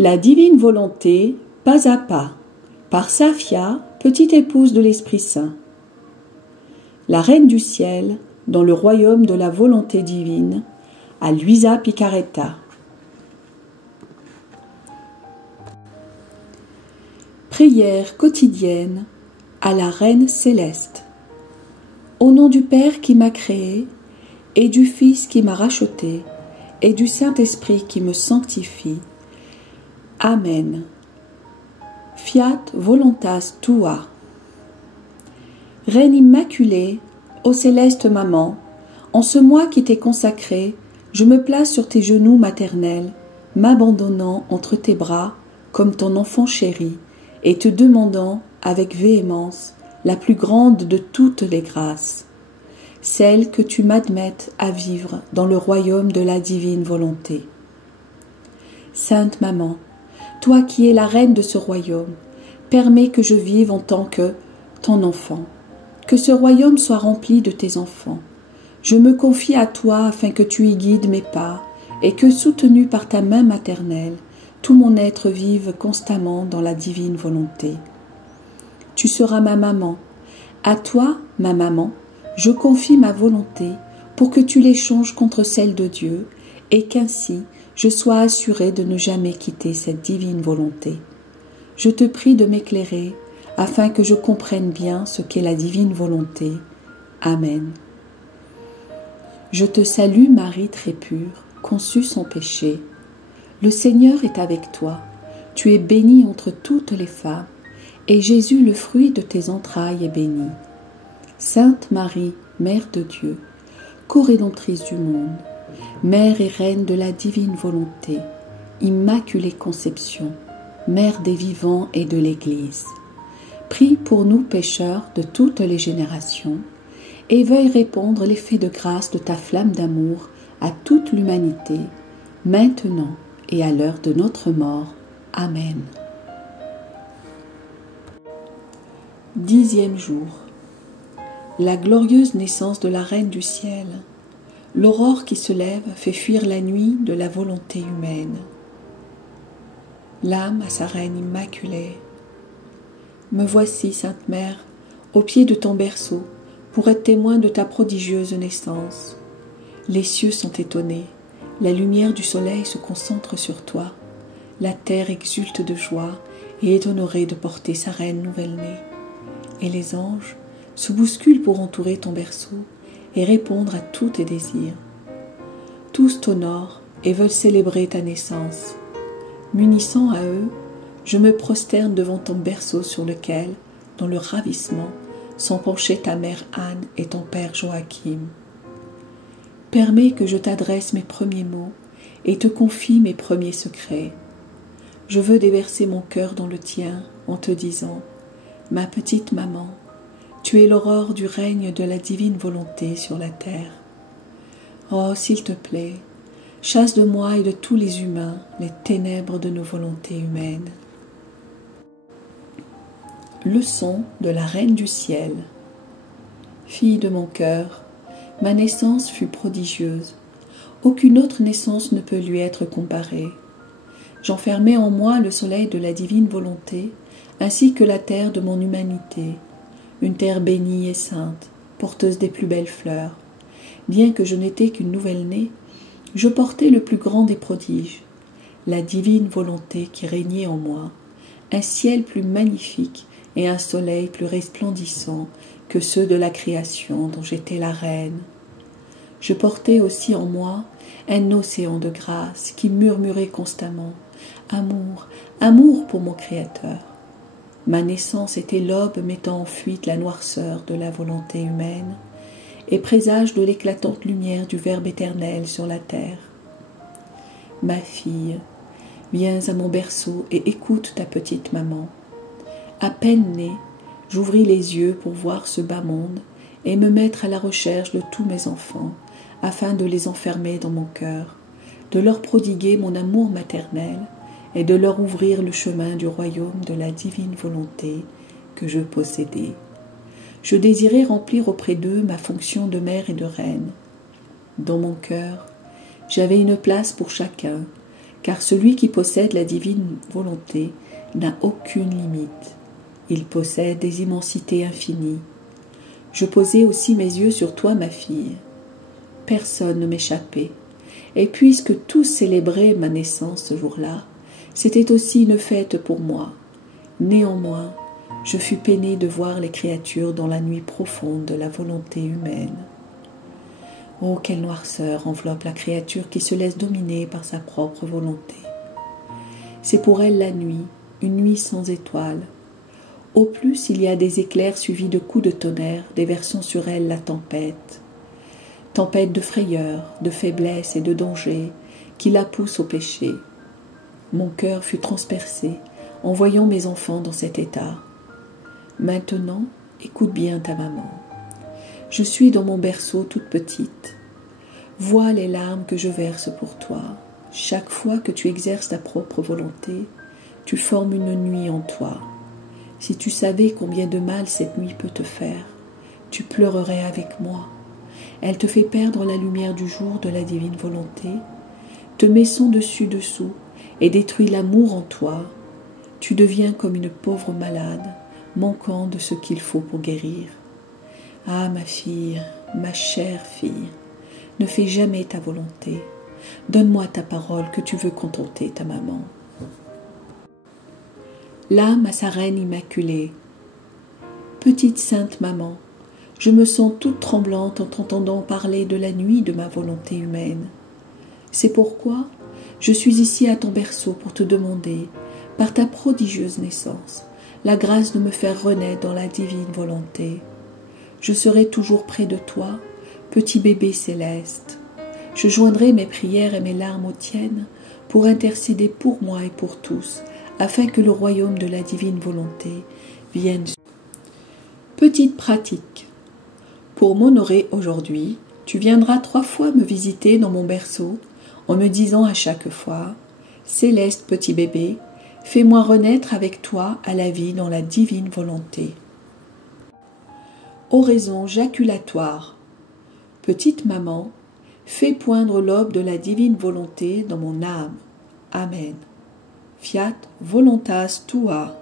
La divine volonté, pas à pas, par Safia, petite épouse de l'Esprit Saint. La Reine du Ciel, dans le royaume de la volonté divine, à Luisa Picaretta. Prière quotidienne à la Reine céleste. Au nom du Père qui m'a créé, et du Fils qui m'a racheté, et du Saint-Esprit qui me sanctifie. Amen. Fiat voluntas tua. Reine immaculée, ô céleste maman, en ce mois qui t'est consacré, je me place sur tes genoux maternels, m'abandonnant entre tes bras comme ton enfant chéri, et te demandant avec véhémence la plus grande de toutes les grâces, celle que tu m'admettes à vivre dans le royaume de la divine volonté. Sainte Maman, toi qui es la reine de ce royaume, permets que je vive en tant que ton enfant, que ce royaume soit rempli de tes enfants. Je me confie à toi afin que tu y guides mes pas et que, soutenu par ta main maternelle, tout mon être vive constamment dans la divine volonté. Tu seras ma maman. À toi, ma maman, je confie ma volonté pour que tu l'échanges contre celle de Dieu et qu'ainsi je sois assurée de ne jamais quitter cette divine volonté. Je te prie de m'éclairer afin que je comprenne bien ce qu'est la divine volonté. Amen. Je te salue, Marie très pure, conçue sans péché. Le Seigneur est avec toi. Tu es bénie entre toutes les femmes, et Jésus, le fruit de tes entrailles, est béni. Sainte Marie, Mère de Dieu, co-rédemptrice du monde, Mère et Reine de la divine volonté, Immaculée Conception, Mère des vivants et de l'Église, prie pour nous pécheurs de toutes les générations, et veuille répandre l'effet de grâce de ta flamme d'amour à toute l'humanité, maintenant et à l'heure de notre mort. Amen. 10e jour. La glorieuse naissance de la Reine du Ciel. L'aurore qui se lève fait fuir la nuit de la volonté humaine. L'âme à sa Reine immaculée. Me voici, Sainte Mère, au pied de ton berceau, pour être témoin de ta prodigieuse naissance. Les cieux sont étonnés, la lumière du soleil se concentre sur toi, la terre exulte de joie et est honorée de porter sa reine nouvelle-née. Et les anges se bousculent pour entourer ton berceau et répondre à tous tes désirs. Tous t'honorent et veulent célébrer ta naissance. M'unissant à eux, je me prosterne devant ton berceau sur lequel, dans le ravissement, sont penchés ta mère Anne et ton père Joachim. Permets que je t'adresse mes premiers mots et te confie mes premiers secrets. Je veux déverser mon cœur dans le tien en te disant « Ma petite maman, tu es l'aurore du règne de la divine volonté sur la terre. Oh, s'il te plaît, chasse de moi et de tous les humains les ténèbres de nos volontés humaines. » Leçon de la Reine du Ciel. Fille de mon cœur, ma naissance fut prodigieuse. Aucune autre naissance ne peut lui être comparée. J'enfermai en moi le soleil de la divine volonté, ainsi que la terre de mon humanité, une terre bénie et sainte, porteuse des plus belles fleurs. Bien que je n'étais qu'une nouvelle-née, je portais le plus grand des prodiges, la divine volonté qui régnait en moi, un ciel plus magnifique et un soleil plus resplendissant que ceux de la création dont j'étais la reine. Je portais aussi en moi un océan de grâce qui murmurait constamment « Amour, amour pour mon Créateur ». Ma naissance était l'aube mettant en fuite la noirceur de la volonté humaine et présage de l'éclatante lumière du Verbe éternel sur la terre. Ma fille, viens à mon berceau et écoute ta petite maman. À peine née, j'ouvris les yeux pour voir ce bas monde et me mettre à la recherche de tous mes enfants, afin de les enfermer dans mon cœur, de leur prodiguer mon amour maternel et de leur ouvrir le chemin du royaume de la divine volonté que je possédais. Je désirais remplir auprès d'eux ma fonction de mère et de reine. Dans mon cœur, j'avais une place pour chacun, car celui qui possède la divine volonté n'a aucune limite. Il possède des immensités infinies. Je posai aussi mes yeux sur toi, ma fille. Personne ne m'échappait, et puisque tous célébraient ma naissance ce jour-là, c'était aussi une fête pour moi. Néanmoins, je fus peinée de voir les créatures dans la nuit profonde de la volonté humaine. Oh, quelle noirceur enveloppe la créature qui se laisse dominer par sa propre volonté. C'est pour elle la nuit, une nuit sans étoiles. Au plus, il y a des éclairs suivis de coups de tonnerre, déversant sur elle la tempête. Tempête de frayeur, de faiblesse et de danger, qui la pousse au péché. Mon cœur fut transpercé en voyant mes enfants dans cet état. Maintenant, écoute bien ta maman. Je suis dans mon berceau toute petite. Vois les larmes que je verse pour toi. Chaque fois que tu exerces ta propre volonté, tu formes une nuit en toi. Si tu savais combien de mal cette nuit peut te faire, tu pleurerais avec moi. Elle te fait perdre la lumière du jour de la divine volonté, te met son dessus-dessous et détruit l'amour en toi. Tu deviens comme une pauvre malade, manquant de ce qu'il faut pour guérir. Ah, ma fille, ma chère fille, ne fais jamais ta volonté. Donne-moi ta parole que tu veux contenter ta maman. L'âme à sa reine immaculée. Petite sainte maman, je me sens toute tremblante en t'entendant parler de la nuit de ma volonté humaine. C'est pourquoi je suis ici à ton berceau pour te demander, par ta prodigieuse naissance, la grâce de me faire renaître dans la divine volonté. Je serai toujours près de toi, petit bébé céleste. Je joindrai mes prières et mes larmes aux tiennes pour intercéder pour moi et pour tous, afin que le royaume de la divine volonté vienne. Petite pratique. Pour m'honorer aujourd'hui, tu viendras 3 fois me visiter dans mon berceau en me disant à chaque fois « Céleste petit bébé, fais-moi renaître avec toi à la vie dans la divine volonté. » Oraison jaculatoire. Petite maman, fais poindre l'aube de la divine volonté dans mon âme. Amen. Fiat voluntas tua.